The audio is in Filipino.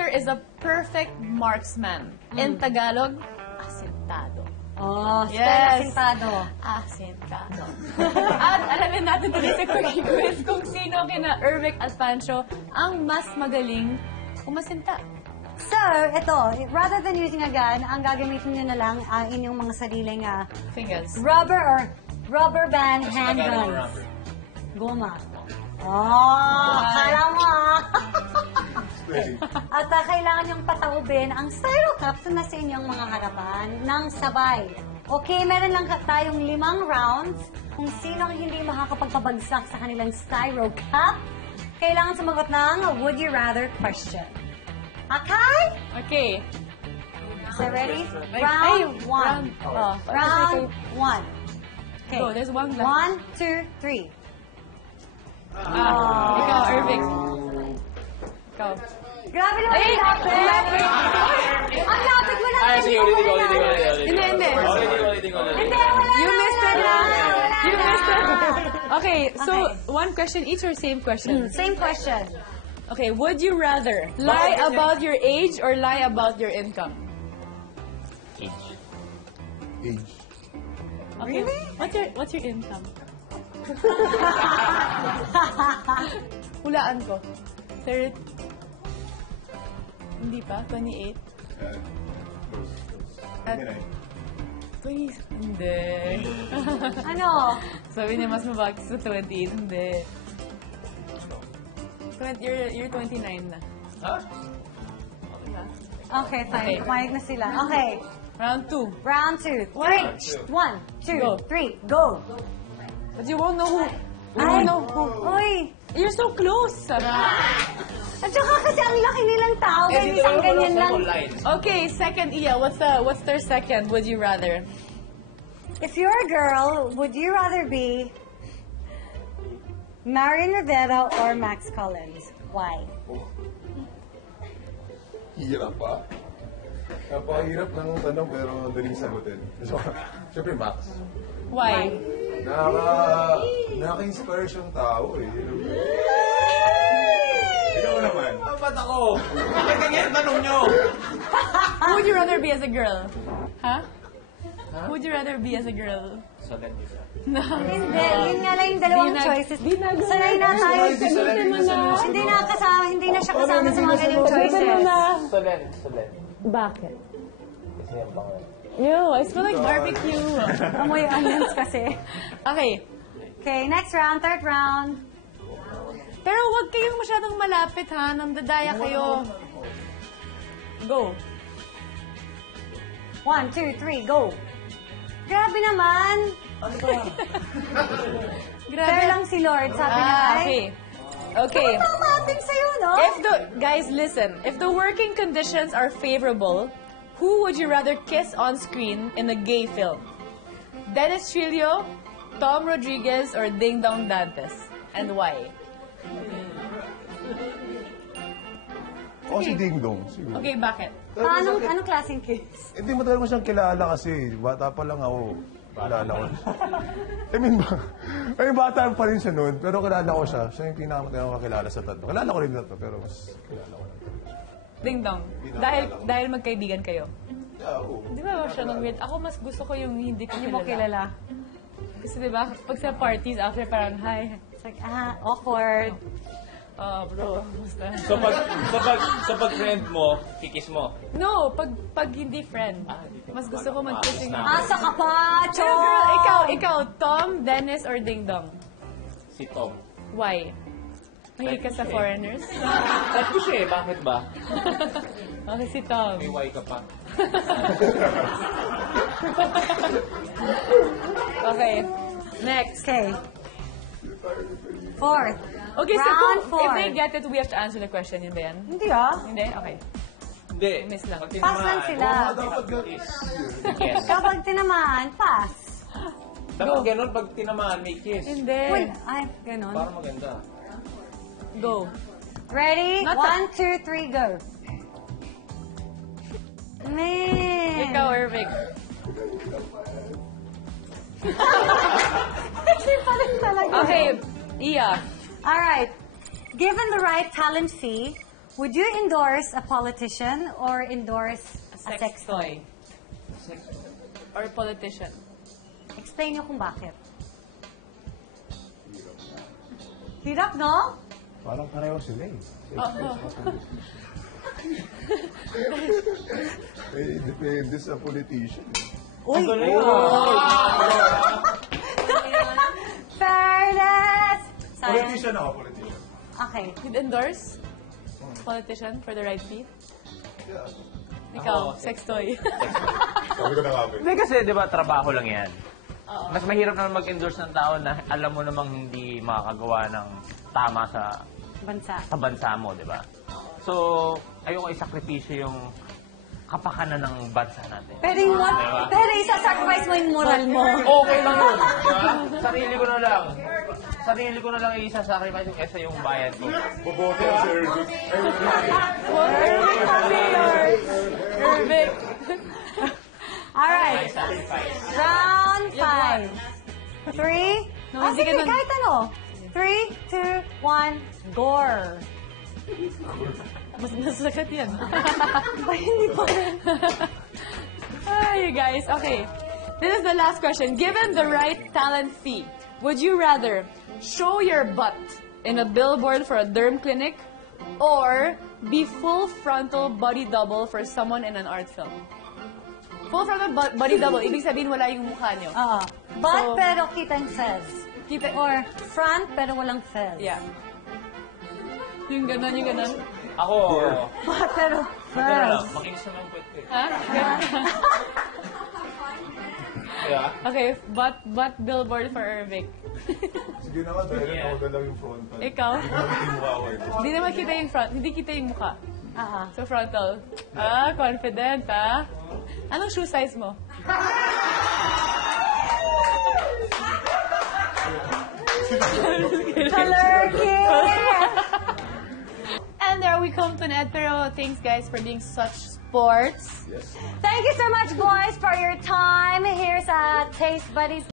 boxer is a perfect marksman. In Tagalog, asintado. Oh, spell Yes. asintado. Asintado. At alamin natin tuloy sa Quickie Quiz kung sino kina Ervic at Pancho ang mas magaling umasinta. So, ito, rather than using a gun, ang gagamitin nyo na lang ang inyong mga sariling Fingers. rubber band handguns. Goma. Oh, kala mo At kailangan niyong pataubin ang styro cups na sa inyong mga harapan ng sabay. Okay, meron lang tayong 5 rounds. Kung sino ang hindi makakapagpabagsak sa kanilang styro cup, kailangan sumagot ng Would You Rather question. Okay? Okay. So ready? Ay, Round 1. Round 1. Okay. Go, there's one left. 1, 2, 3. Ikaw, Ervic. Ikaw. Grabe naman yung lapit! Ang lapit mo lang! Ay, sige, ulitin ko. Hindi. Hindi, wala You missed it na. You missed it. Okay, so Okay. one question each or same question? Same question. Okay, would you rather lie about your age or lie about your income? Age. Okay. Really? What's your income? Hulaan ko. 30. Hindi pa? 28? At 20? Hindi. Ano? Sabi niya mas mabagis sa 28. Hindi. You're 29 na. Ha? Okay, fine. Okay. Pumayag na sila. Okay. Round 2. Round 2. Wait. 1, 2, Go. 3, go! But you won't know who. You Ay, won't know who. Uy! You're so close. At saka kasi ang laki nilang tao, kaya isang ganyan lang. Okay, second Iya. What's their second? Would you rather? If you're a girl, would you rather be Marian Rivera or Max Collins? Why? Hirap pa. Napakahirap ng tanong pero daling sagutin. So, syempre Max. Why? Nakaka-inspire siyang tao eh. Ikaw naman. Ba't ako? Bakit ganyan tanong nyo? Who would you rather be as a girl? Huh? Who would you rather be as a girl? Solen isa. No. Hindi, yun nga lang yung dalawang choices. Sanay na tayo. Hindi na siya kasama sa mga ganyung choices. Solen. Bakit? Kasi yan bang Ew, I smell like barbecue. Amoy onions kasi. Okay. Okay, next round, third round. Pero wag kayong masyadong malapit ha. Nandadaya kayo. Go. 1, 2, 3, go! Grabe naman! Grabe. Fair lang si Lord, sabi niya. Okay. Okay. Tama atin sa'yo, no? Guys, listen. If the working conditions are favorable, who would you rather kiss on screen in a gay film? Dennis Trillo, Tom Rodriguez, or Ding Dong Dantes? And why? O si Ding Dong, siguro. Okay, bakit? Anong klaseng kiss? Hindi matagal ko siyang kilala kasi. Bata pa lang ako. Kilala ko. Bata pa rin siya noon. Pero kilala ko siya. Siya yung pinakamatagal ko kakilala sa tatlo. Kilala ko rin na to, pero mas kilala ko. Ding Dong. Dahil magkaibigan kayo. Yeah, oo. Di ba siya nung weird? Ako mas gusto ko yung hindi ko Hindi mo kilala. Kasi di ba, pag sa parties, after parang, hi. It's like, awkward. Oh, bro. Basta. So pag friend mo, kikis mo. No, pag hindi friend. Mas gusto ko mag-kissing. Asa ka pa, Cho! Pero girl, ikaw, Tom, Dennis, or Ding Dong? Si Tom. Why? Mahilig ka sa foreigners? Type ko siya eh, bakit ba? Okay, si Tom. May Y ka pa. Okay. Next. Okay. Fourth. Okay, so Round if 4. they get it, we have to answer the question. Yun ba yan? Hindi ah. Hindi? Okay. Hindi. Miss lang. Pag Pass lang tinamaan, sila. Kiss. Yes. Kapag tinamaan, pass. Dapat ganun, pag tinamaan, may kiss. Hindi. Wait, ay, ganun. Para maganda. Go. Ready? Not 1, 2, 3, go. Man. Ikaw, Ervic. Kasi pa rin talaga. Okay, Iya. Alright. Given the right talent fee, Would you endorse a politician or endorse a sex toy? Or politician? Explain nyo kung bakit. Hirap, no? Parang pareho sila eh. Eh, depende sa politician. Uy! Fairness! Sayang. Politician ako, politician. Okay. You'd endorse politician for the right fee? Yeah. Ikaw, sex toy. Sabi ko na nga ba. Hindi kasi, di ba, trabaho lang yan. Mas mahirap naman mag-endorse ng tao na alam mo namang hindi makakagawa ng tama sa bansa mo, di ba? So, ayoko isakripisyo yung kapakanan ng bansa natin. Pero isa-sacrifice mo yung moral mo. Okay lang yun, di ba? Sarili ko na lang isa-sacrifice yung kesa yung bayad ko. Boboto ang service. Perfect. Alright. Round 5. 3. hindi ka nun. Kahit ano. 3, 2, 1, gore. Mas nasagat yan. Ba, hindi pa rin. Ay, guys. Okay. This is the last question. Given the right talent fee, would you rather show your butt in a billboard for a derm clinic or be full frontal body double for someone in an art film? Full frontal body double. Ibig sabihin wala yung mukha nyo. Butt So- pero kita yung fez. Or front pero walang fez. Yeah. Yung ganon, yung ganon. Ako, Butt pero ito na lang, fez. makinis naman po ito. Ha? Kaya, Okay, butt billboard for Irvic. Sige na nga, dahil ako na lang yung frontal. Ikaw? Hindi naman yung mukha ko eh. Hindi naman kita yung front, hindi kita yung mukha. So frontal. Confident, Anong shoe size mo? Lurking! And there we come to an end. Pero thanks guys for being such sports. Yes. Thank you so much, boys, for your time. Here's Taste Buddies.